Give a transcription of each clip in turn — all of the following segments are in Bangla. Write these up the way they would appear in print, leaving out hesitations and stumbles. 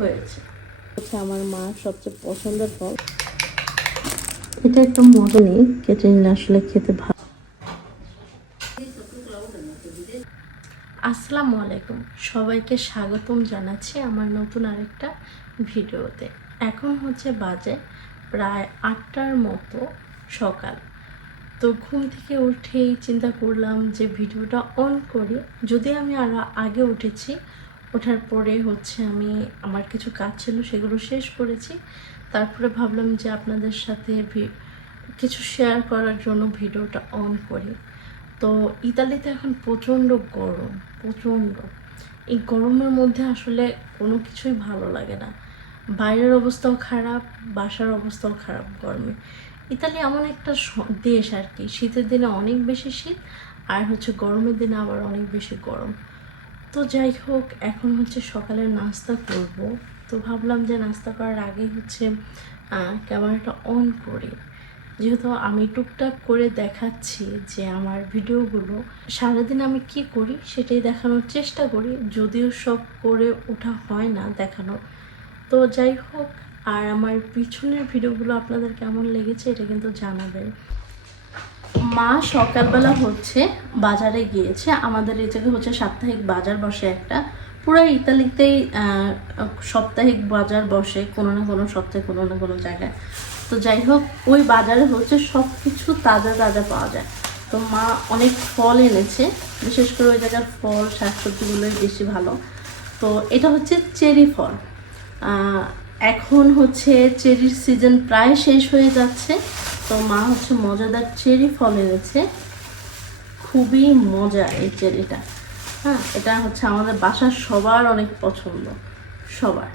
হয়েছে। হচ্ছে আমার মা সবচেয়ে পছন্দের ফল। এটা একটু মজা নেই, কেটে নিলে আসলে খেতে ভালো। আসসালামু আলাইকুম, সবাইকে স্বাগতম জানাচ্ছি আমার নতুন আরেকটা ভিডিওতে। এখন হচ্ছে বাজে প্রায় 8টার মতো সকাল। তো ঘুম থেকে উঠেই চিন্তা করলাম যে ভিডিওটা অন করি। যদি আমি আরও আগে উঠেছি, ওঠার পরে হচ্ছে আমি আমার কিছু কাজ ছিল সেগুলো শেষ করেছি। তারপরে ভাবলাম যে আপনাদের সাথে কিছু শেয়ার করার জন্য ভিডিওটা অন করি। তো ইতালিতে এখন প্রচণ্ড গরম, প্রচণ্ড। এই গরমের মধ্যে আসলে কোনো কিছুই ভালো লাগে না। বাইরের অবস্থাও খারাপ, বাসার অবস্থাও খারাপ গরমে। ইতালি এমন একটা দেশ আর কি, শীতের দিনে অনেক বেশি শীত, আর হচ্ছে গরমের দিনে আবার অনেক বেশি গরম। তো যাই হোক, এখন হচ্ছে সকালের নাস্তা করব। তো ভাবলাম যে নাস্তা করার আগে হচ্ছে ক্যামেরাটা অন করি, যেহেতু আমি টুকটাক করে দেখাচ্ছি যে আমার ভিডিওগুলো সারাদিন আমি কি করি সেটাই দেখানোর চেষ্টা করি, যদিও সব করে ওঠা হয় না দেখানো। তো যাই হোক, আর আমার পিছনের ভিডিওগুলো আপনাদের কেমন লেগেছে এটা কিন্তু জানাবেন। মা সকালবেলা হচ্ছে বাজারে গিয়েছে। আমাদের এই জায়গায় হচ্ছে সাপ্তাহিক বাজার বসে একটা, পুরো ইতালিতেই সাপ্তাহিক বাজার বসে কোনো না কোনো সপ্তাহে কোনো না কোনো জায়গায়। তো যাই হোক, ওই বাজারে হচ্ছে সব কিছু তাজা তাজা পাওয়া যায়। তো মা অনেক ফল এনেছে, বিশেষ করে ওই জায়গার ফল শাকসবজিগুলোই বেশি ভালো। তো এটা হচ্ছে চেরি ফল। এখন হচ্ছে চেরির সিজন প্রায় শেষ হয়ে যাচ্ছে। তো মা হচ্ছে মজাদার চেরি ফল এনেছে, খুবই মজা এই চেরিটা। হ্যাঁ, এটা হচ্ছে আমাদের বাসার সবার অনেক পছন্দ, সবার।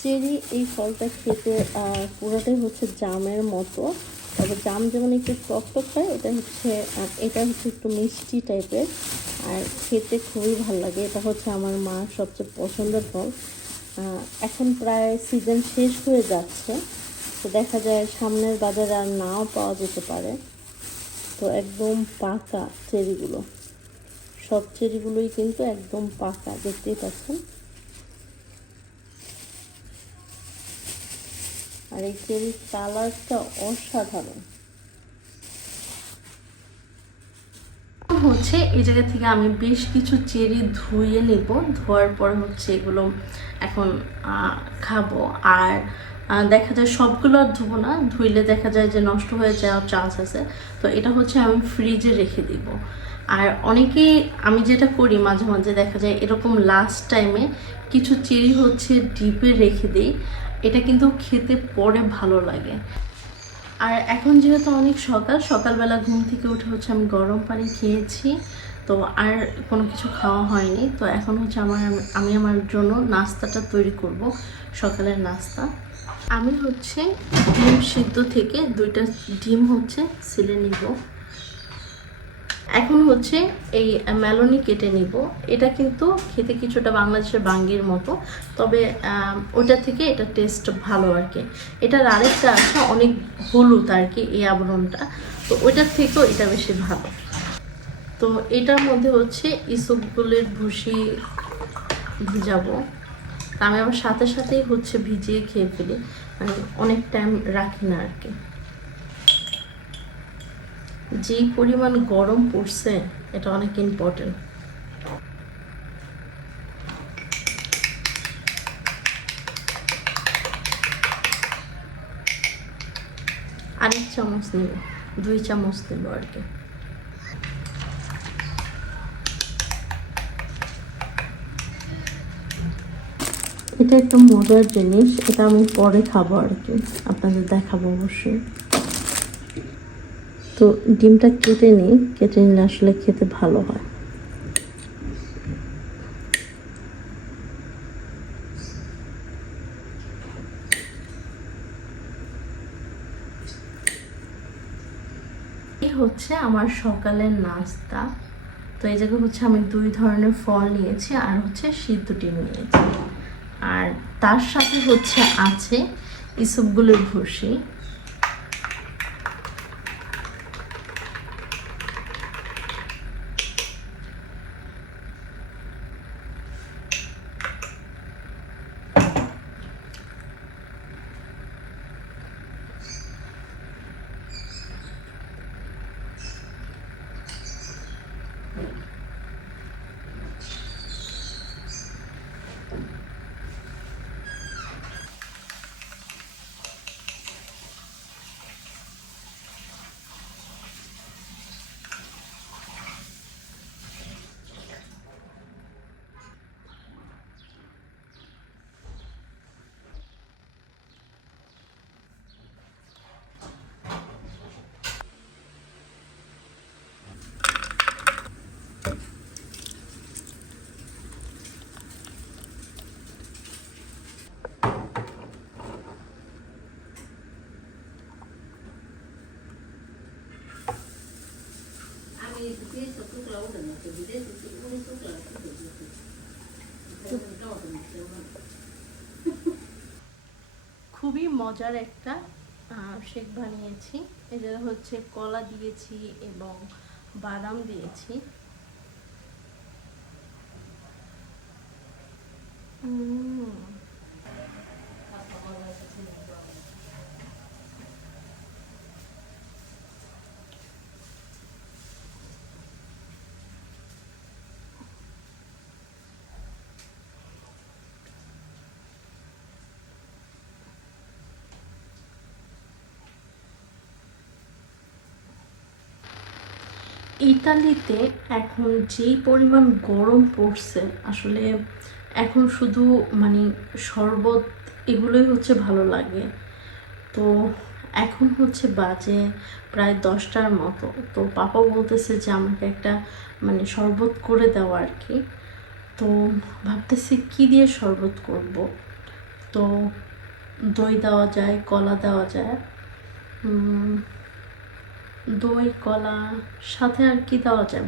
চেরি এই ফলটা খেতে পুরোটাই হচ্ছে জামের মতো, তবে জাম যেমন একটু টকটক হয়, এটা হচ্ছে একটু মিষ্টি টাইপের, আর খেতে খুবই ভালো লাগে। এটা হচ্ছে আমার মার সবচেয়ে পছন্দের ফল। এখন প্রায় সিজন শেষ হয়ে যাচ্ছে, তো দেখা যায় সামনের বাজারে আর নাও পাওয়া যেতে পারে। তো একদম পাকা চেরিগুলো, সব চেরিগুলোই কিন্তু একদম পাকা, দেখতেই পাচ্ছেন। আর এই চেরির কালারটা অসাধারণ। হচ্ছে এই জায়গা থেকে আমি বেশ কিছু চেরি ধুয়ে নেব, ধোয়ার পরে হচ্ছে এগুলো এখন খাবো। আর দেখা যায় সবগুলো আর ধুবো না, ধুইলে দেখা যায় যে নষ্ট হয়ে যাওয়ার চান্স আছে। তো এটা হচ্ছে আমি ফ্রিজে রেখে দিব। আর অনেকেই, আমি যেটা করি মাঝে মাঝে দেখা যায় এরকম লাস্ট টাইমে কিছু চেরি হচ্ছে ডিপে রেখে দিই, এটা কিন্তু খেতে পরে ভালো লাগে। আর এখন যেহেতু অনেক সকালবেলা ঘুম থেকে উঠে হচ্ছে আমি গরম পানি খেয়েছি, তো আর কোনো কিছু খাওয়া হয়নি। তো এখন হচ্ছে আমি আমার জন্য নাস্তাটা তৈরি করব, সকালের নাস্তা। আমি হচ্ছে ডিম সিদ্ধ থেকে 2টা ডিম হচ্ছে ছিলে নিব। এখন হচ্ছে এই মেলোনি কেটে নিব। এটা কিন্তু খেতে কিছুটা বাংলাদেশের বাঙ্গির মতো, তবে ওটা থেকে এটা টেস্ট ভালো আর কি। এটার আরেকটা আছে অনেক হলুদ আর কি এই আবরণটা, তো ওইটার থেকেও এটা বেশি ভালো। তো এটার মধ্যে হচ্ছে ইসবগুলের ভুসি ভিজাবো। আমি আবার সাথে সাথেই হচ্ছে ভিজিয়ে খেয়ে ফেলি, মানে অনেক টাইম রাখি না আর কি। যেই পরিমাণ গরম পড়ছে এটা অনেক ইম্পর্টেন্ট। আরেক চামচ নেব, 2 চামচ নেব আর কি। এটা একটা মজার জিনিস, এটা আমি পরে খাবো আর কি, আপনাদের দেখাবো অবশ্যই। তো ডিমটা কেটে নিই, কেটে নিলে আসলে খেতে ভালো হয়। এই হচ্ছে আমার সকালের নাস্তা। তো এই জায়গায় হচ্ছে আমি 2 ধরনের ফল নিয়েছি, আর হচ্ছে সিদ্ধ ডিম নিয়েছি, আর তার সাথে হচ্ছে আছে ইসবগুলের ভুসি। খুবই মজার একটা শেক বানিয়েছি। এটা হচ্ছে কলা দিয়েছি এবং বাদাম দিয়েছি। ইতালিতে এখন যেই পরিমাণ গরম পড়ছে, আসলে এখন শুধু মানে শরবত এগুলোই হচ্ছে ভালো লাগে। তো এখন হচ্ছে বাজে প্রায় 10টার মতো। তো পাপা বলতেছে যে আমাকে একটা মানে শরবত করে দেওয়া আর কি। তো ভাবতেছি কি দিয়ে শরবত করব। তো দই দেওয়া যায়, কলা দেওয়া যায়, দই কলা সাথে আর কি দেওয়া যায়,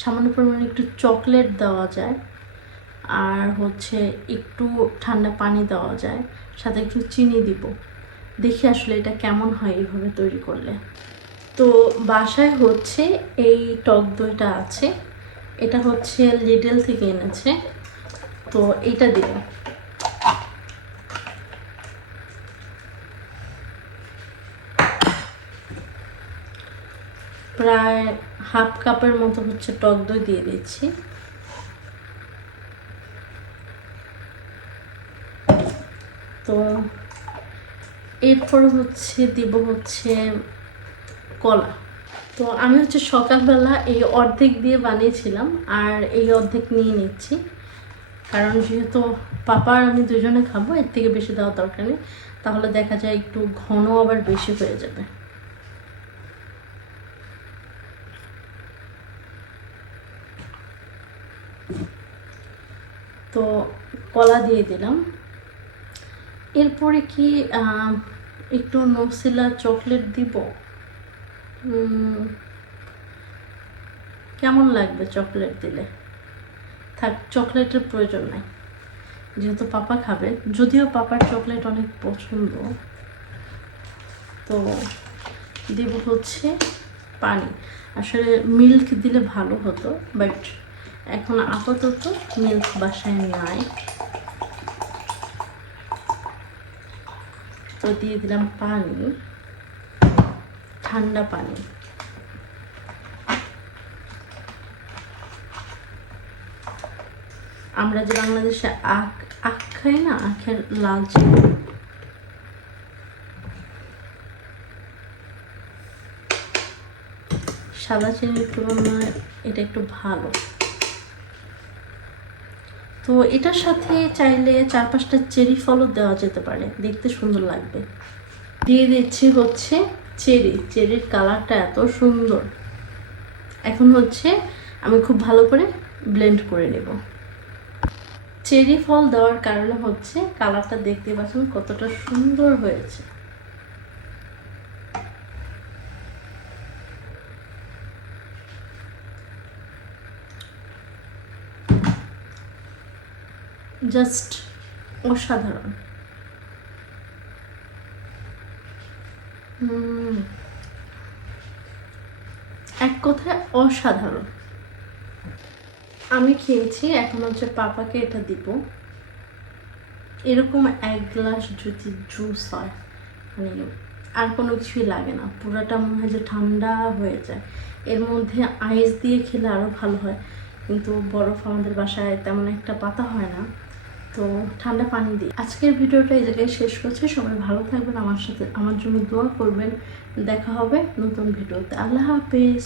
সামান্য পরিমাণে একটু চকলেট দেওয়া যায়, আর হচ্ছে একটু ঠান্ডা পানি দেওয়া যায়, সাথে একটু চিনি দিব। দেখি আসলে এটা কেমন হয় এইভাবে তৈরি করলে। তো বাসায় হচ্ছে এই টক দইটা আছে, এটা হচ্ছে লিডল থেকে এনেছে। তো এটা দিব, প্রায় হাফ কাপের মতো হচ্ছে টক দই দিয়ে দিচ্ছি। তো এরপর হচ্ছে দিব হচ্ছে কলা। তো আমি হচ্ছে সকালবেলা এই অর্ধেক দিয়ে বানিয়েছিলাম, আর এই অর্ধেক নিয়ে নিচ্ছি, কারণ যেহেতু পাপা আর আমি দুজনে খাবো, এর থেকে বেশি দেওয়া দরকার নেই, তাহলে দেখা যায় একটু ঘন আবার বেশি হয়ে যাবে। তো কলা দিয়ে দিলাম। এরপরে কি একটু নসিলা চকলেট দিব। কেমন লাগবে চকলেট দিলে? থাক, চকলেটের প্রয়োজন নাই, যেহেতু পাপা খাবে। যদিও পাপার চকলেট অনেক পছন্দ। তো দেব হচ্ছে পানি। আসলে মিল্ক দিলে ভালো হতো, বাট এখন আপাতত মিল্ক বাসায় নাই। তো দিয়ে দিলাম পানি, ঠান্ডা পানি। আমরা যে বাংলাদেশে আখ খাই না, আখের লাল চিনি। সাদা চিনির তুলনায় এটা একটু ভালো। তো এটার সাথে চাইলে 4-5টা চেরি ফলও দেওয়া যেতে পারে, দেখতে সুন্দর লাগবে। দিয়ে দিচ্ছি হচ্ছে চেরির কালারটা এত সুন্দর। এখন হচ্ছে আমি খুব ভালো করে ব্লেন্ড করে নেব। চেরি ফল দেওয়ার কারণে হচ্ছে কালারটা দেখতে পাচ্ছেন কতটা সুন্দর হয়েছে। জাস্ট অসাধারণ। এক কথায় অসাধারণ। আমি খেয়েছি, এখন হচ্ছে পাপাকে এটা দিব। এরকম 1 গ্লাস যদি জুস হয়, মানে আর কোনো কিছুই লাগে না, পুরাটা মনে হয় যে ঠান্ডা হয়ে যায়। এর মধ্যে আইস দিয়ে খেলে আরও ভালো হয়, কিন্তু বরফ আমাদের বাসায় তেমন একটা পাতা হয় না, তো ঠান্ডা পানি দিই। আজকের ভিডিওটা এই জায়গায় শেষ করছি। সবাই ভালো থাকবেন, আমার জন্য দোয়া করবেন। দেখা হবে নতুন ভিডিওতে। আল্লাহ হাফেজ।